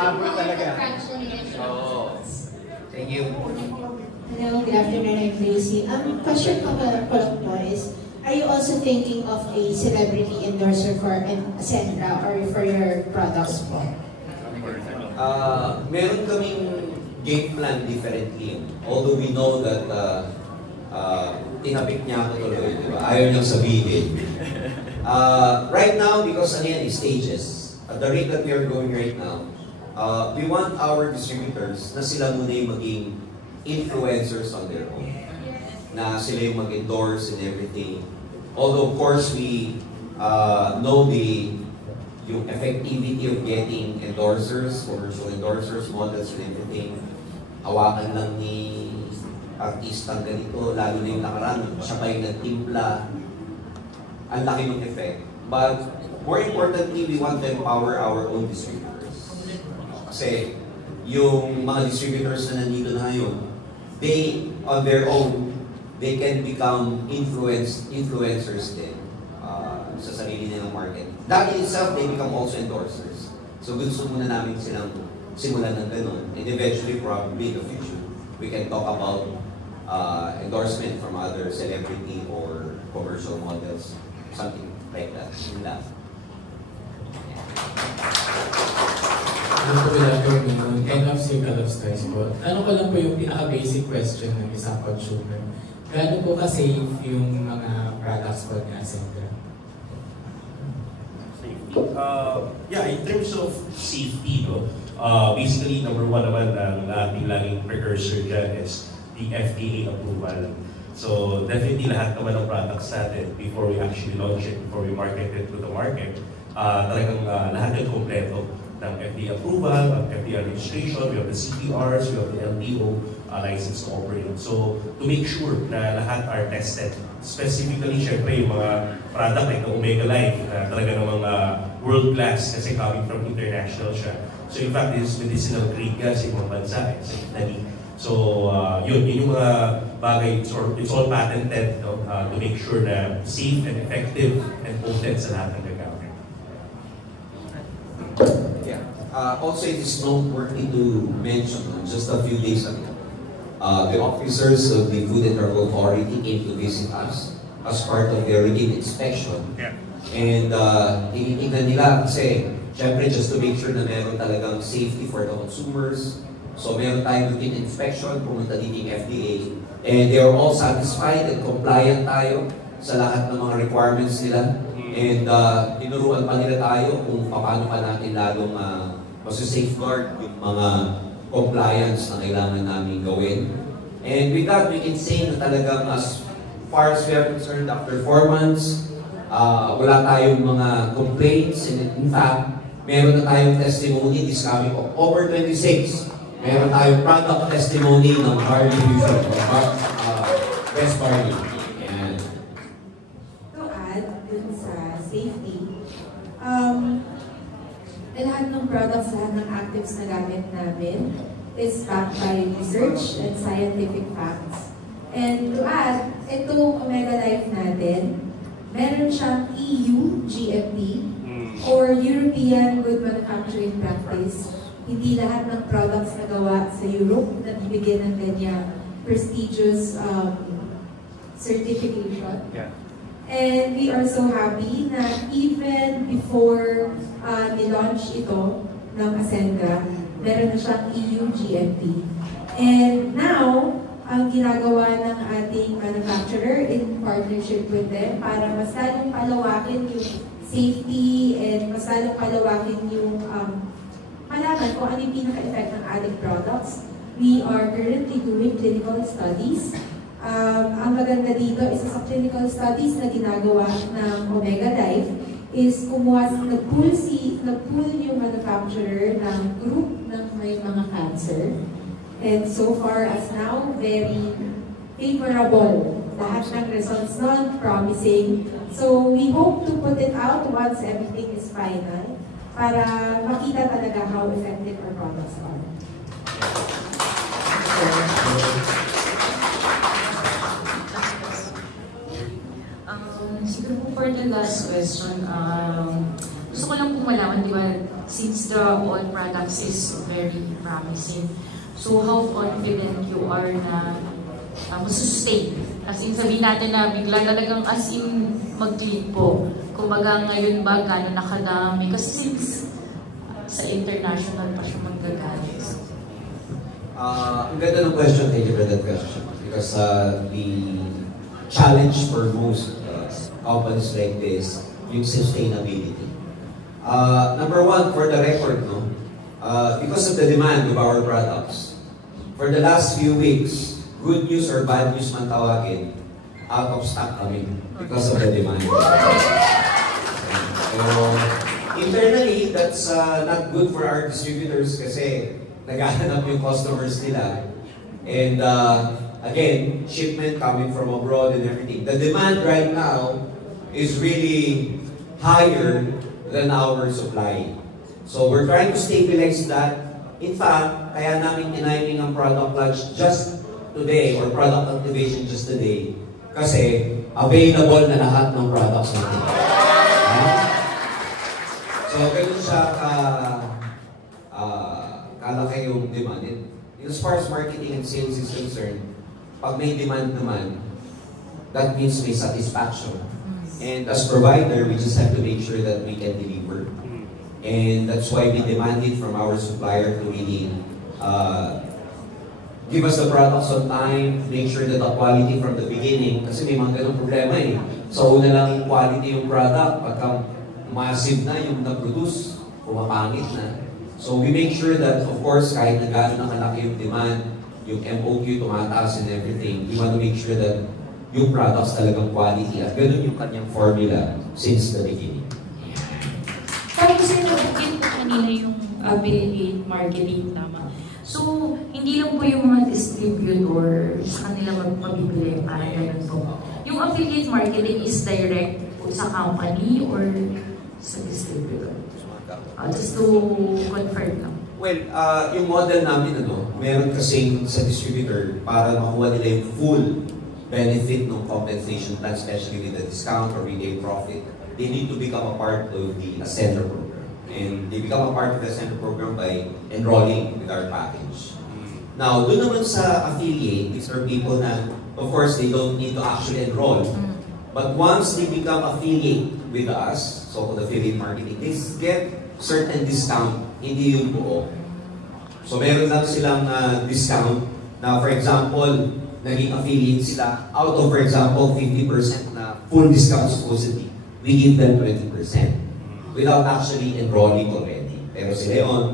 mahabol talaga. Oo. Thank you. Hello, good afternoon, I'm Lucy. Question ko po is, are you also thinking of a celebrity endorser for Ascendra or for your products po? Meron kaming game plan differently. Although we know that tinapik niya ako tuloy, di ba? Ayaw niyang sabihin. Right now, because again, it's stages. At the rate that we are going right now, we want our distributors na sila muna yung maging influencers on their own. Na sila yung mag-endorse and everything. Although of course we know yung effectivity of getting endorsers, commercial endorsers, models and everything. Hawakan lang ni artistang ganito, lalo na yung nakaraan, siya pa yung nagtimpla. Ang laki ng effect. But more importantly, we want to empower our own distributors. Kasi yung mga distributors na nandito na ngayon, they, on their own, they can become influencers din sa sarili nilang market. That in itself, they become also endorsers. So gusto muna namin silang simulan ng ganun. And eventually, probably in the future, we can talk about endorsement from other celebrity or commercial models. Something like that. In that. Ano po ginagawa ngayon? Kind of circle of stars po. Ano ko lang po yung pinaka-basic question ng isang consumer. Gaano po ka-safe yung mga products po ni Ascendra? Yeah, in terms of safety, no, basically, number one naman ang ating laging precursor dyan is the FDA approval. So, definitely lahat naman ng products natin, before we actually launch it, before we market it to the market, talagang lahat yung kompleto ng FDA approval, ng FDA registration, we have the CPRs, we have the LTO license to operate. So, to make sure na lahat are tested. Specifically, syempre, yung mga product like the Omega Life, na talaga namang world class kasi coming from international siya. So, in fact, this medicinal grade ka sa ibang bansa, sa Italy. So, yun yung mga bagay, it's all patented, no? To make sure na safe and effective and potent sa lahat ng gagamit. Yeah. Also, it is noteworthy to mention, just a few days ago, the officers of the Food and Drug Authority came to visit us as part of their routine inspection. Yeah. And tinitingnan nila kasi, syempre, just to make sure na meron talagang safety for the consumers. So, meron tayong routine inspection, pumunta din yung FDA, and they are all satisfied and compliant tayo sa lahat ng mga requirements nila. And tinuruan pa nila tayo kung paano pa natin lalong safeguard yung mga compliance na kailangan namin gawin. And with that, we can say na talagang as far as we are concerned, after 4 months, wala tayong mga complaints. And in fact, meron na tayong testimony this coming October 26. Meron tayong product testimony ng Barley Fusion, Best Barley. And to add dun sa safety, lahat ng products, lahat ng actives na gamit namin is backed by research and scientific facts. And to add, itong Omega Life natin, meron siyang EU GMP or European Good Manufacturing Practice. Hindi lahat ng products na gawa sa Europe na bibigyan ng ganyang prestigious certification. Yeah. And we are so happy na even before ni-launch ito ng Ascendra, meron na siyang EU GMP. And now, ang ginagawa ng ating manufacturer in partnership with them para mas lalong palawakin yung safety and mas lalong palawakin yung malaman kung ano yung pinaka-effect ng ating products. We are currently doing clinical studies. Ang maganda dito, isa sa clinical studies na ginagawa ng Omega Life is nag-pool yung manufacturer ng group ng may mga cancer. And so far as now, very favorable. Lahat ng results nun, promising. So we hope to put it out once everything is final para makita talaga how effective our products are. Siguro po for the last question, gusto ko lang po malaman, di ba, since the all products is very promising. So how confident you are na masustain? As in sabihin natin na bigla talagang as in mag-click po. Kumbaga ngayon ba gano'n nakadami? Kasi since sa international pa siya magagamit. Ang ganda ng question, thank you for that question. Because the challenge for most companies like this, yung sustainability. Number one, for the record, no, because of the demand of our products, for the last few weeks, good news or bad news man tawagin, out of stock kami because of the demand. So, internally, that's not good for our distributors kasi naghahanap yung customers nila. And again, shipment coming from abroad and everything. The demand right now is really higher than our supply. So we're trying to stabilize that. In fact, kaya namin tiniming ang product launch just today or product activation just today kasi available na lahat ng products natin. So ganun siya kalaki yung demand. And as far as marketing and sales is concerned, pag may demand naman, that means may satisfaction. And as provider, we just have to make sure that we can deliver. And that's why we demanded from our supplier to really give us the products on time, make sure that the quality from the beginning, kasi may mga ganong problema eh. So una lang yung quality yung product, pagka massive na yung na-produce, pumapangit na. So we make sure that, of course, kahit na gano'n nakalaki yung demand, yung MOQ tumataas and everything, we want to make sure that yung products talagang quality at ganun yung kanyang formula since the beginning. Tapos nabanggit po kanina yung affiliate marketing, tama. So, hindi lang po yung mga distributor sa kanila mabibili, parang ganun po. Yung affiliate marketing is direct po sa company or sa distributor? Just to confirm lang. Well, yung model namin, meron kasing sa distributor para makuha nila yung full benefit ng compensation plan, especially with the discount or retail profit. They need to become a part of the Ascender program. And they become a part of the Ascender program by enrolling with our package. Now, doon naman sa affiliate, these are people na, of course, they don't need to actually enroll. But once they become affiliate with us, so-called affiliate marketing, they get certain discount, hindi yung buo. So meron lang silang discount na, for example, naging affiliate sila, out of, for example, 50% na full discount supposedly, we give them 20% without actually enrolling already. Pero sila yun.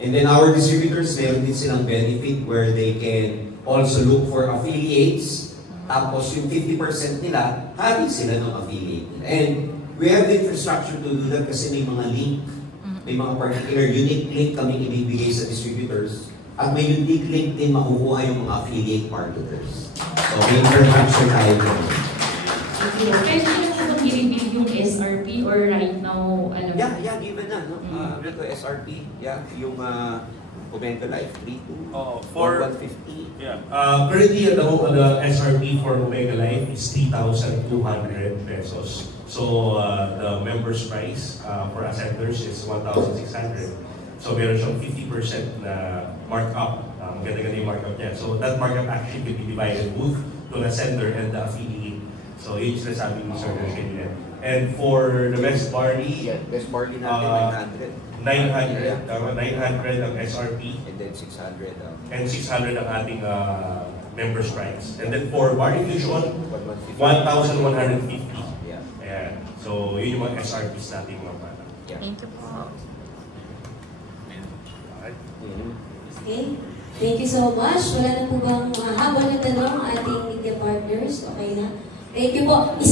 And then our distributors, meron din silang benefit where they can also look for affiliates, tapos yung 50% nila, hari sila ng affiliate nila. And we have the infrastructure to do that kasi may mga link, may mga particular unique link kaming ibibigay sa distributors at may unique link din makukuha yung mga affiliate marketers. So may infrastructure tayo doon. Okay. Pwede nyo naman i-reveal yung SRP or right now, ano? Yeah, given na. No? Ito SRP, yung Omega Life 32, for 150. Yeah. Currently, the SRP for Omega Life is 3,200 pesos. So, the member's price for Ascenders is 1,600. So, meron siyang 50% na markup. Maganda-ganda yung markup niya. So, that markup actually could be divided both to the Ascender and the affiliate. So, yun yung sinasabi ni Sir Gershon. And for the best barley, Best barley natin, 900. 900 ang SRP. And then 600. And 600 ang ating member's price. And then for barley fusion, 1,150. Yeah. So, yun yung mga SRPs natin mga product. Thank you po. Okay. Thank you so much. Wala na po bang habang na tanong ating media partners? Okay na. Thank you po.